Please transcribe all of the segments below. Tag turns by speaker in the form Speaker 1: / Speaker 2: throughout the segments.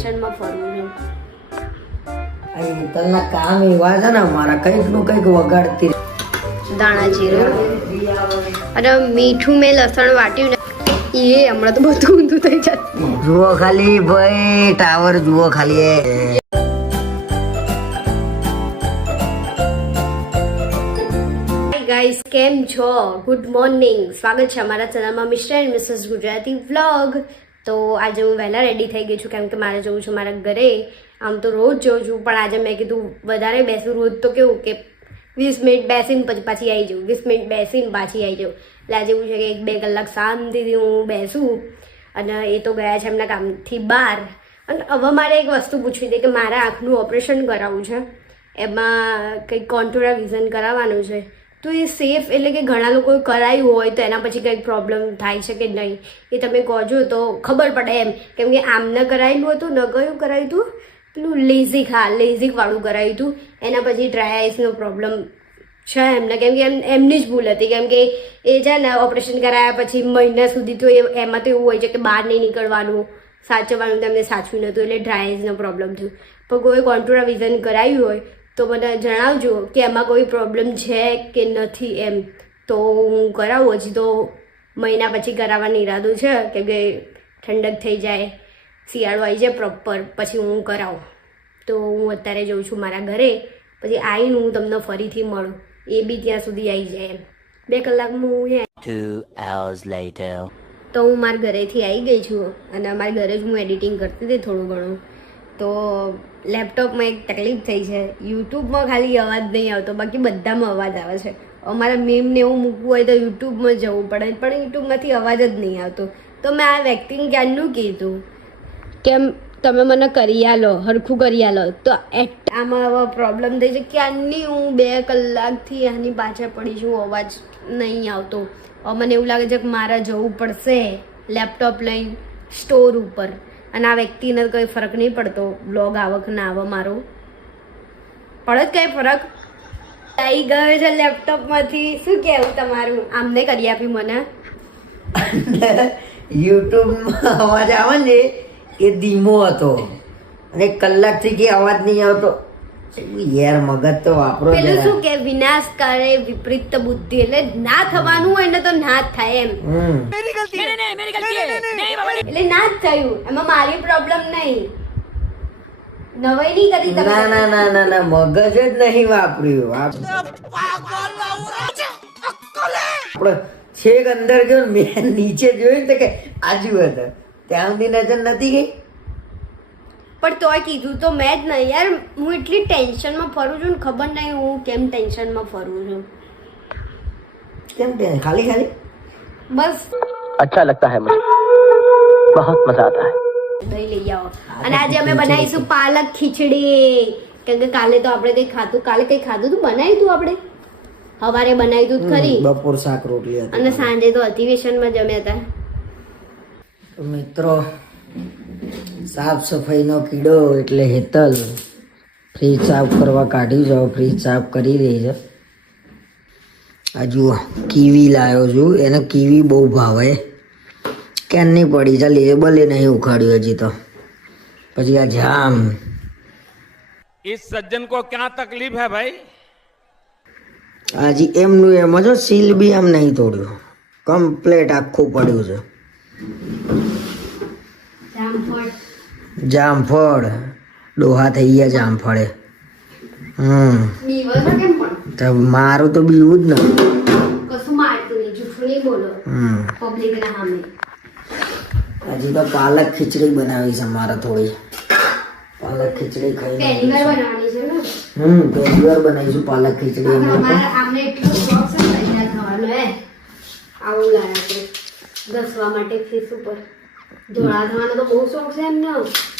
Speaker 1: ટેન્શનમાં ફરું છું
Speaker 2: તલના કામ એવા છે ને મારા કંઈકનું કંઈક વગાડતી
Speaker 1: દાણા જીરું. અને મીઠું મેં લસણ વાટ્યું ને એ હમણાં તો બધું ઊંધું થઈ જાય
Speaker 2: જુઓ ખાલી ભાઈ ટાવર જુઓ ખાલી
Speaker 1: ગાઈસ કેમ છો? ગુડ મોર્નિંગ સ્વાગત છે અમારા ચેનલમાં mister and missus Gujarati vlog. તો આજે હું વહેલા રેડી થઈ ગઈ છું, કેમ કે મારે જવું છું મારા ઘરે. આમ તો રોજ જઉં છું, પણ આજે મેં કીધું વધારે બેસું, રોજ તો કેવું કે વીસ મિનિટ બેસીને પછી પાછી આવી જાઉં, વીસ મિનિટ બેસીને પાછી આવી જાઉં. એટલે આજે એવું છે કે એક બે કલાક શાંતિથી હું બેસું અને એ તો ગયા છે એમના કામથી બહાર. અને હવે મારે એક વસ્તુ પૂછવી હતી કે મારા આંખનું ઓપરેશન કરાવવું છે? એમાં કંઈક કોન્ટોરા વિઝન કરાવવાનું છે. તો એ સેફ એટલે કે ઘણા લોકોએ કરાયું હોય તો એના પછી કંઈક પ્રોબ્લેમ થાય છે કે નહીં, એ તમે કહો તો ખબર પડે એમ. કેમ કે ન કરાયેલું હતું ન કયું કરાયું હતું? પેલું લેઝિક હા લેઝિકવાળું કરાયું હતું. એના પછી ડ્રાય આઈસનો પ્રોબ્લેમ છે એમને કેમ કે એમ, એમની જ ભૂલ હતી. કેમ કે એ છે ને ઓપરેશન કરાયા પછી મહિના સુધી તો એ, એમાં તો એવું હોય છે કે બહાર નહીં નીકળવાનું, સાચવવાનું તેમને સાચવ્યું નહોતું એટલે ડ્રાય આઈસનો પ્રોબ્લેમ થયો. પણ કોઈ કોન્ટ્રોરા વિઝન કરાવ્યું હોય તો મને જણાવજો કે એમાં કોઈ પ્રોબ્લેમ છે કે નથી એમ. તો હું કરાવું હજી તો મહિના પછી કરાવવાનો ઈરાદો છે કેમ કે ઠંડક થઈ જાય શિયાળો આવી જાય પ્રોપર પછી હું કરાવું. તો હું અત્યારે જઉં છું મારા ઘરે પછી આવીને હું તમને ફરીથી મળું. એ બી ત્યાં સુધી આવી જાય એમ. બે કલાકમાં હું
Speaker 3: Two hours later.
Speaker 1: તો હું મારા ઘરેથી આવી ગઈ છું અને મારા ઘરે જ હું એડિટિંગ કરતી હતી થોડું ઘણું. તો લેપટોપમાં એક તકલીફ થઈ છે. યુટ્યુબમાં ખાલી અવાજ નહીં આવતો બાકી બધામાં અવાજ આવે છે. અમારા મેમને એવું મૂકવું હોય તો યુટ્યુબમાં જવું પડે પણ યુટ્યુબમાંથી અવાજ જ નહીં આવતો. તો મેં આ વ્યક્તિને ક્યારનું કીધું? કેમ? તમે મને કરી આલો હરખું કરી આલો. તો એટ આમાં હવે પ્રોબ્લેમ થઈ છે. ક્યારની હું બે કલાકથી આની પાછળ પડી છું અવાજ નહીં આવતો. મને એવું લાગે છે કે મારે જવું પડશે લેપટોપ લઈને સ્ટોર ઉપર. અને આ વ્યક્તિને કંઈ ફરક નહીં પડતો. બ્લોગ આવક ના આવે મારો. પડે જ કંઈ ફરક? આવી ગયો છે લેપટોપમાંથી શું કહેવું તમારું? આમને કરી આપી મને.
Speaker 2: યુટ્યુબમાં અવાજ આવે ને એ ધીમો હતો. અને કલાકથી કે અવાજ નહીં આવતો. યાર મગજ તો વાપરો
Speaker 1: પેલું શું કે વિનાશ કરે વિપરીત બુદ્ધિ એટલે ના થવાનું હોય ને તો ના જ થાય એમ.
Speaker 2: હમ.
Speaker 1: એટલે ના જ થયું. એમાં મારી પ્રોબ્લેમ નહીં. નવાઈ નહીં કરી
Speaker 2: ના
Speaker 1: તમે.
Speaker 2: ના ના ના ના મગજ જ નહીં વાપર્યું. આપ- આપણે છેક અંદર ગયો મેં નીચે જોયું ને તો કે આજુ હતા ત્યાં સુધી નજર નથી ગઈ?
Speaker 1: પણ તોય કીધું તો મેં જ નહીં યાર. હું એટલી ટેન્શનમાં ફરું છું ને ખબર નહીં હું કેમ ટેન્શનમાં ફરું છું.
Speaker 2: કેમ ખાલી ખાલી?
Speaker 1: બસ.
Speaker 3: અચ્છા લગતા હે મુઝે બહુત મજા આતા હે.
Speaker 1: દહીં લઈ આવો. અને આજે અમે બનાવીશું પાલક ખીચડી. કેમ કે કાલે તો આપણે કંઈ ખાધું કાલે કંઈ ખાધું તું? બનાવ્યું તું આપણે? સવારે બનાવ્યું તું ખરી?
Speaker 2: બપોર શાક રોટલી
Speaker 1: અને સાંજે તો અધિવેશનમાં જમ્યા હતા.
Speaker 2: મિત્રો સાફ સફાઈનો કીડો એટલે હેતલ ફ્રીજ સાફ કરવા કાઢી જાઓ ફ્રીજ સાફ કરી રહી છે આ જુઓ કીવી લાવ્યો છું એને કીવી બહુ ભાવે ક્યાંની પડી છે લેબલે નહીં ઉખાડ્યું હજી તો પછી આ જામ
Speaker 4: इस सज्जन को क्या तकलीफ है भाई
Speaker 2: હજી એમનું એમ જ હો, સીલ બી આમ નહીં તોડ્યું કમ્પ્લેટ આખું પડ્યું છે
Speaker 1: જામફળ.
Speaker 2: ડોહા થઈ ગયા જામફળે. હમ. તો મારું તો બીવું જ ને. હજી તો પાલક ખીચડી બનાવી છે મારે થોડી. પાલક ખીચડી ખાઈ
Speaker 1: પહેલી વાર બનાવવાની છે ને?
Speaker 2: હમ પહેલી વાર બનાવીશું પાલક ખીચડી અમે લોકો.
Speaker 1: એટલો શોખ છે તૈયાર થવાનો હે? આવું લાયા છે. દસવા માટે ફીસ ઉપર. ધોળા થવાનો તો બહુ શોખ છે એમને.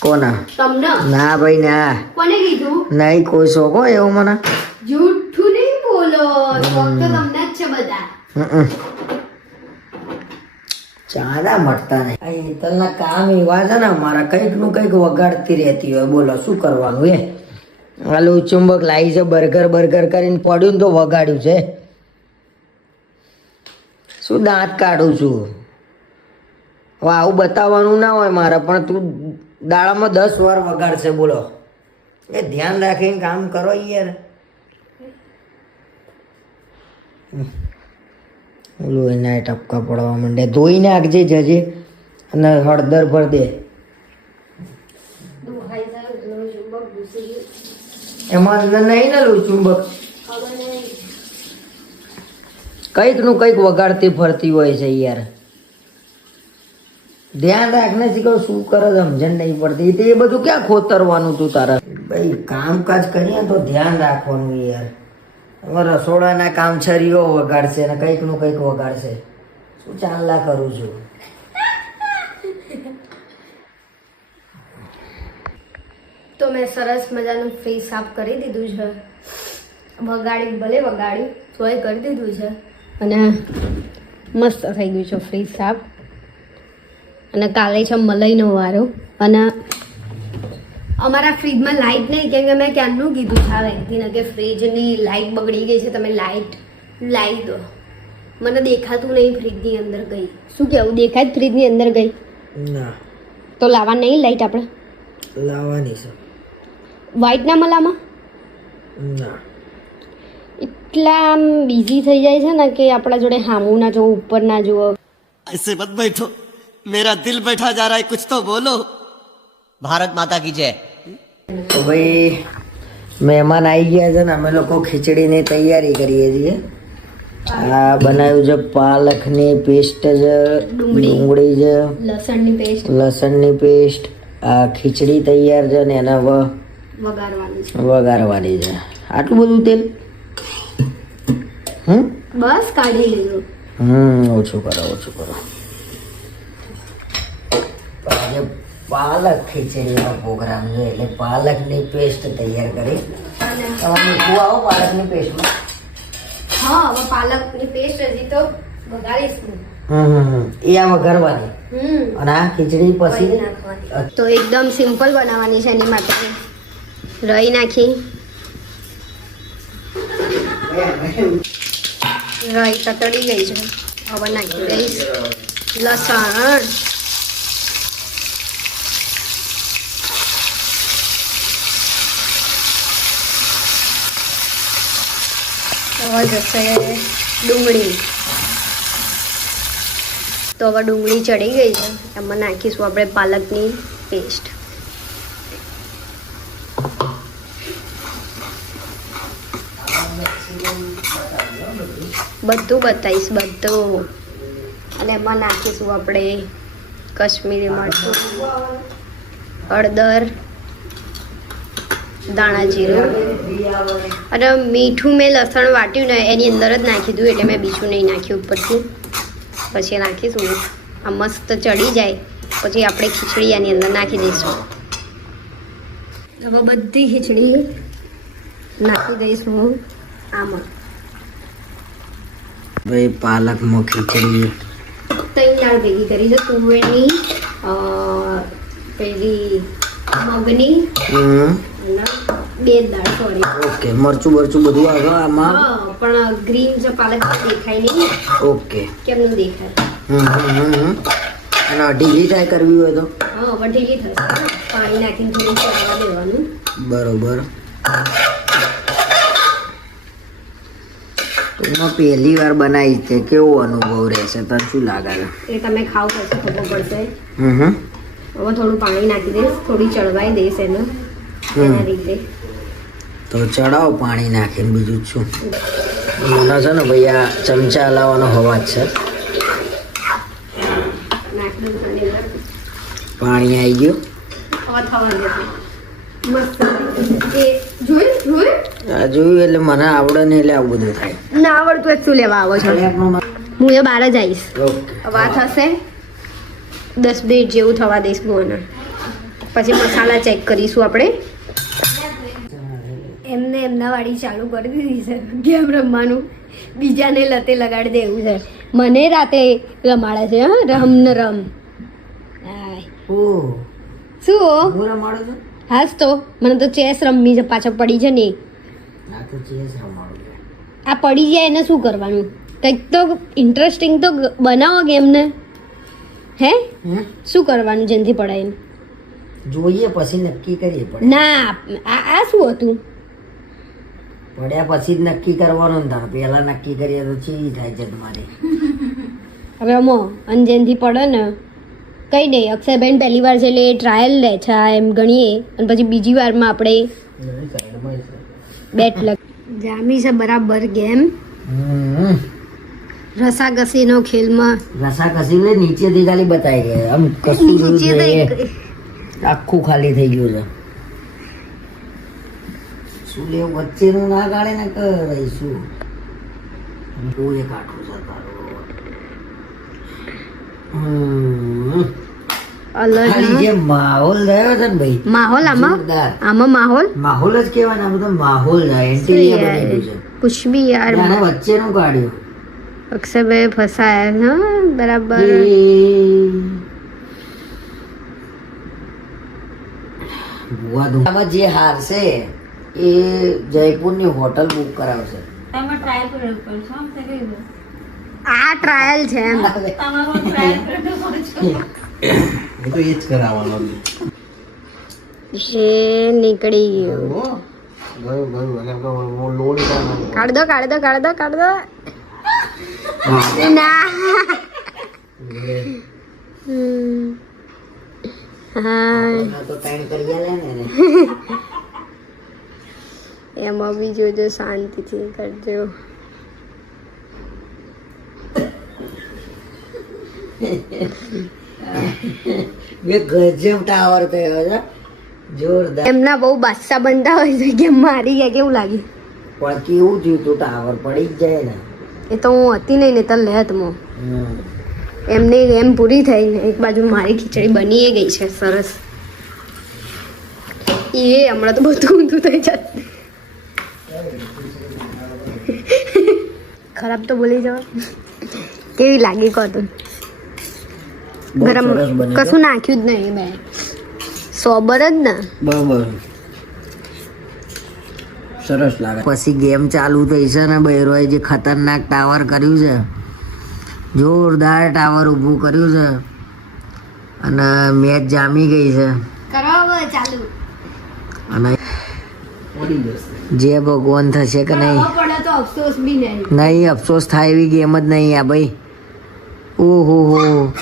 Speaker 2: કોના?
Speaker 1: તમને?
Speaker 2: ના ભાઈ ના.
Speaker 1: કોને કીધું?
Speaker 2: નહીં કોઈ શોખ હોય મને.
Speaker 1: જૂઠું નહીં બોલો. શોખ તો તમને જ છે બધા.
Speaker 2: હમ. ચાડા નહીં. આ હેતલના કામ એવા છે ને અમારા કંઈકનું કંઈક વગાડતી રહેતી હોય. બોલો શું કરવાનું એ? હાલું ચુંબક લાવી છે બર્ગર બર્ગર કરીને પડ્યું ને તો વગાડ્યું છે. શું દાંત કાઢું છું? હવે આવું બતાવવાનું ના હોય મારે પણ તું દાડામાં દસ વાર વગાડશે બોલો. એ ધ્યાન રાખીને કામ કરો યાર. ઓલું એના ટપકા પડવા માંડે. ધોઈ નાખજે જજે અને હળદર ભર દે. એમાં અંદર નહીં ને લો ચુંબક?
Speaker 1: કંઈકનું
Speaker 2: કંઈક વગાડતી ફરતી હોય છે યાર. ધ્યાન રાખને શીખો શું કરે સમજણ નહીં પડતી. તે એ બધું ક્યાં ખોતરવાનું તું તારા? ભાઈ કામકાજ કરીએ તો ધ્યાન રાખવાનું યાર. હવે રસોડાના કામછરીઓ વગાડશે ને કંઈકનું કંઈક વગાડશે. શું ચાલલા કરું છું?
Speaker 1: તો મેં સરસ મજાનું ફ્રી સાફ કરી દીધું છે. વગાડી ભલે વગાડ્યું તોય કરી દીધું છે. અને મસ્ત થઈ ગયું છે ફ્રી સાફ. અને કાલે છે મલાઈનો વારો. અને અમારા ફ્રીજમાં લાઇટ નહીં કેમ કે મેં ક્યારનું કીધું છે વ્યક્તિને કે ફ્રીજની લાઇટ બગડી ગઈ છે તમે લાઇટ લાવી દો. મને દેખાતું નહીં ફ્રીજની અંદર ગઈ શું કેવું દેખાય ફ્રીજની અંદર ગઈ
Speaker 2: ના.
Speaker 1: તો લાવવા નહીં લાઇટ આપણે?
Speaker 2: લાવવાની છે.
Speaker 1: વ્હાઈટ મલામાં?
Speaker 2: ના.
Speaker 1: એટલા બિઝી થઈ જાય છે ને કે આપણા જોડે હામું ના જોવો ઉપર ના
Speaker 5: જુઓ એસે બેઠો मेरा दिल बैठा जा रहा है कुछ तो बोलो भारत माता की जय
Speaker 2: તો ભાઈ મહેમાન આવી ગયા છે ને અમે લોકો ખીચડીની તૈયારી કરીએ છીએ આ બનાવ્યું છે પાલકની પેસ્ટ છે
Speaker 1: ડુંગળી.
Speaker 2: ડુંગળી છે
Speaker 1: લસણની પેસ્ટ
Speaker 2: લસણની પેસ્ટ આ ખીચડી તૈયાર છે ને એને વ-
Speaker 1: વઘારવાની છે
Speaker 2: વઘારવાની છે આટલું બધું તેલ હમ
Speaker 1: બસ કાઢી લીધું
Speaker 2: હમ ઓછું કરો ઓછું કરો પાલક ખીચડીનો પ્રોગ્રામ છે એટલે પાલકની પેસ્ટ તૈયાર કરી. તમે મીઠું આવો પાલકની પેસ્ટમાં?
Speaker 1: હા હવે પાલકની પેસ્ટ હજી તો તો એકદમ સિમ્પલ બનાવવાની છે એની માટે. રહી નાખી. રહી તતડી ગઈ છે. હવે નાખી દઈશ. લસણ. હવે જશે ડુંગળી. તો હવે ડુંગળી ચડી ગઈ છે. એમાં નાખીશું આપણે પાલકની પેસ્ટ બધું બતાવીશ, બધું. અને એમાં નાખીશું આપણે કશ્મીરી મરચું, હળદર દાણા જીરું અને મીઠું મેં લસણ વાટ્યું ને એની અંદર જ નાખી દીધું એટલે મેં બીજું નહીં નાખ્યું ઉપરથી. પછી નાખીશું આ મસ્ત ચડી જાય. પછી આપણે ખીચડી આની અંદર નાખી દઈશું. હવે બધી ખીચડી નાખી દઈશું આમાં.
Speaker 2: ભાઈ પાલકમાં ખીચડી.
Speaker 1: ત્રણ દાળ ભેગી કરી છે તુવેરની પેલી મગની બે દાળ સોરી.
Speaker 2: ઓકે મરચું બરચું બધું આવે આમાં?
Speaker 1: પણ ગ્રીન છે પાલક દેખાય નહીં.
Speaker 2: ઓકે.
Speaker 1: કેમનું દેખાય?
Speaker 2: હમ હમ. અને ઢીલી ટ્રાય કરવી હોય તો?
Speaker 1: હા વઢેલી થશે. પાણી નાખીને થોડું ચડવા દેવાનું.
Speaker 2: બરોબર. તો પહેલી વાર બનાવી છે. કેવો અનુભવ રહેશે? તને શું લાગે
Speaker 1: એ તમે ખાવ પછી ખબર પડશે.
Speaker 2: હમ હમ.
Speaker 1: હવે થોડું પાણી નાખી દઈશ થોડી ચડવાઈ દઈશ એને. એના રીતે
Speaker 2: તો ચડાવ પાણી નાખીને બીજું શું મને છે ને ભાઈ આ ચમચા હલાવવાનો અવાજ છે. પાણી આવી ગયું.
Speaker 1: જોયું? જોયું?
Speaker 2: આ જોયું એટલે મને આવડે નહીં એટલે આવું બધું થાય.
Speaker 1: ના આવડતું શું લેવા આવો છો? હું એ બહાર જ આવીશ. વાત હશે? દસ મિનિટ જેવું થવા દઈશ હું પછી મસાલા ચેક કરીશું આપણે. એમને એમના વાળી ચાલુ કરી દીધી છે. ગેમ રમવાનું. બીજાને લતે લગાડી દેવું છે. મને રાતે રમાડે છે હા રમ ને રમ. શું હો?
Speaker 2: હું રમાડો છો?
Speaker 1: હાસ તો. મને તો ચેસ રમવી છે પાછળ પડી છે ને.
Speaker 2: આ
Speaker 1: પડી જાય એને શું કરવાનું? કંઈક તો ઇન્ટરેસ્ટિંગ તો બનાવો ગેમને. હે? શું કરવાનું જેનથી પડાય
Speaker 2: જોઈએ પછી નક્કી કરીએ
Speaker 1: ના આ આ શું હતું?
Speaker 2: પડ્યા પછી જ નક્કી કરવાનું ને પેલા નક્કી કરીએ તો ચીવી થાય છે તમારે.
Speaker 1: રમો અંજનથી પડે ને કઈ નહીં અક્ષયબેન પહેલી વાર છે એટલે ટ્રાયલ લે છે એમ ગણીએ. અને પછી બીજી વારમાં આપણે બેટ લગ જામી છે બરાબર ગેમ. રસાકસીનો ખેલમાં.
Speaker 2: રસા કસી લે નીચેથી ખાલી બતાવી ગયા આમ કશું આખું ખાલી થઈ ગયું છે. લેવું વચ્ચેનું ના કાઢે ને કે રહીશું. બહુ એક આઠું માહોલ થયો છે ને ભાઈ
Speaker 1: માહોલ આમાં? આમાં માહોલ?
Speaker 2: માહોલ જ કહેવાય આ બધો માહોલ છે એન્ટિરિયર
Speaker 1: યાર,
Speaker 2: બનેલું છે.
Speaker 1: કુછ બી યાર
Speaker 2: વચ્ચેનું કાઢ્યું
Speaker 1: અક્ષયભાઈ ફસાયા. હા બરાબર.
Speaker 2: જે હારશે એ જયપુરની હોટલ બુક કરાવશે.
Speaker 1: આ ટ્રાયલ છે એમ. એ નીકળી ગયું. કાઢ દો કાઢ દો કાઢ દો કાઢ દો ના. હા.
Speaker 2: તો કરી ને એને.
Speaker 1: એમાં બી જોજો શાંતિથી કરજો.
Speaker 2: ગજબ ટાવર થયો છે જોરદાર.
Speaker 1: એમના બહુ બાદશાહ બનતા હોય છે કે મારી ગયા કેવું લાગે?
Speaker 2: પણ કેવું થયું તું ટાવર પડી જ જાય ને.
Speaker 1: એ તો હું હતી નહીં ને તો લેત મો
Speaker 2: હમ.
Speaker 1: એમને એમ પૂરી થઈ ને એક બાજુ મારી ખીચડી બની ગઈ છે સરસ. એ હમણાં તો બધું ઊંધું થઈ જતું ખરાબ તો બોલી જવા. કેવી લાગી કહો તો ગરમ કશું નાખ્યું જ નહીં મેં. સોબર જ ને.
Speaker 2: બરાબર. સરસ લાગે. પછી ગેમ ચાલુ થઈ છે ને બૈરોએ જે ખતરનાક ટાવર કર્યું છે જોરદાર ટાવર ઊભું કર્યું છે અને મેચ જામી ગઈ છે.
Speaker 1: ચાલુ.
Speaker 2: અને જે ભગવાન થશે કે નહીં?
Speaker 1: પડે તો અફસોસ બી નહીં.
Speaker 2: નહીં અફસોસ થાય એવી ગેમ જ નહીં આ ભાઈ. ઓહો હો.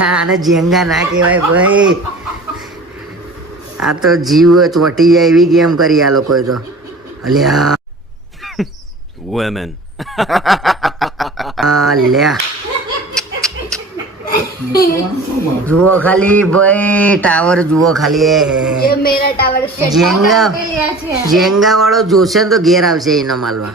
Speaker 2: આને જેંગા ના કહેવાય ભાઈ. આ તો જીવ ચોટી જાય એવી ગેમ કરી આ લોકોએ તો. અલ્યા
Speaker 4: women.
Speaker 2: લ્યા. જુઓ ખાલી ભાઈ ટાવર જુઓ ખાલી. જેંગા જેંગા વાળો જોશે તો ઘેર આવશે એના
Speaker 1: માલમાં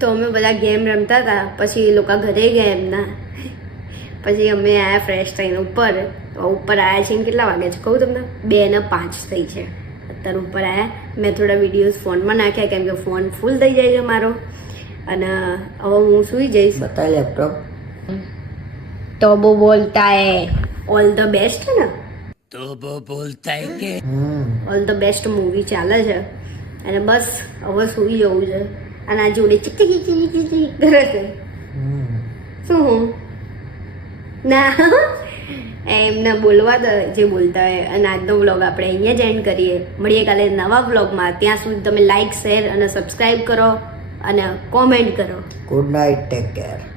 Speaker 1: તો અમે બધા ગેમ રમતા હતા પછી એ લોકો ઘરે ગયા એમના. પછી અમે આવ્યા ફ્રેશ થઈને ઉપર. ઉપર આવ્યા છે કેટલા વાગે છે? કહું તમને? બે ને પાંચ થઈ છે. અત્યારે ઉપર આવ્યા મેં થોડા વિડીયોઝ ફોનમાં નાખ્યા કેમ કે ફોન ફૂલ થઈ જાય છે મારો. અને હવે હું સૂઈ જઈશ.
Speaker 2: બતા લેપટોપ
Speaker 1: તો બહુ બોલતા હે ઓલ ધ બેસ્ટ ને?
Speaker 2: તો બહુ બોલતા હે કે
Speaker 1: ઓલ ધ બેસ્ટ મૂવી ચાલે છે. અને બસ હવે સૂઈ જવું છે. અને આ જોડે ચીક ચીક ચીક ચીક ચીક કરે છે. શું હું? ના. એમને બોલવા દે, જે બોલતા હોય. અને આજનો વ્લોગ આપણે અહીંયા જ એન્ડ કરીએ. મળીએ કાલે નવા વ્લોગમાં ત્યાં સુધી તમે લાઇક શેર અને સબસ્ક્રાઈબ કરો અને કોમેન્ટ કરો.
Speaker 2: Good night take care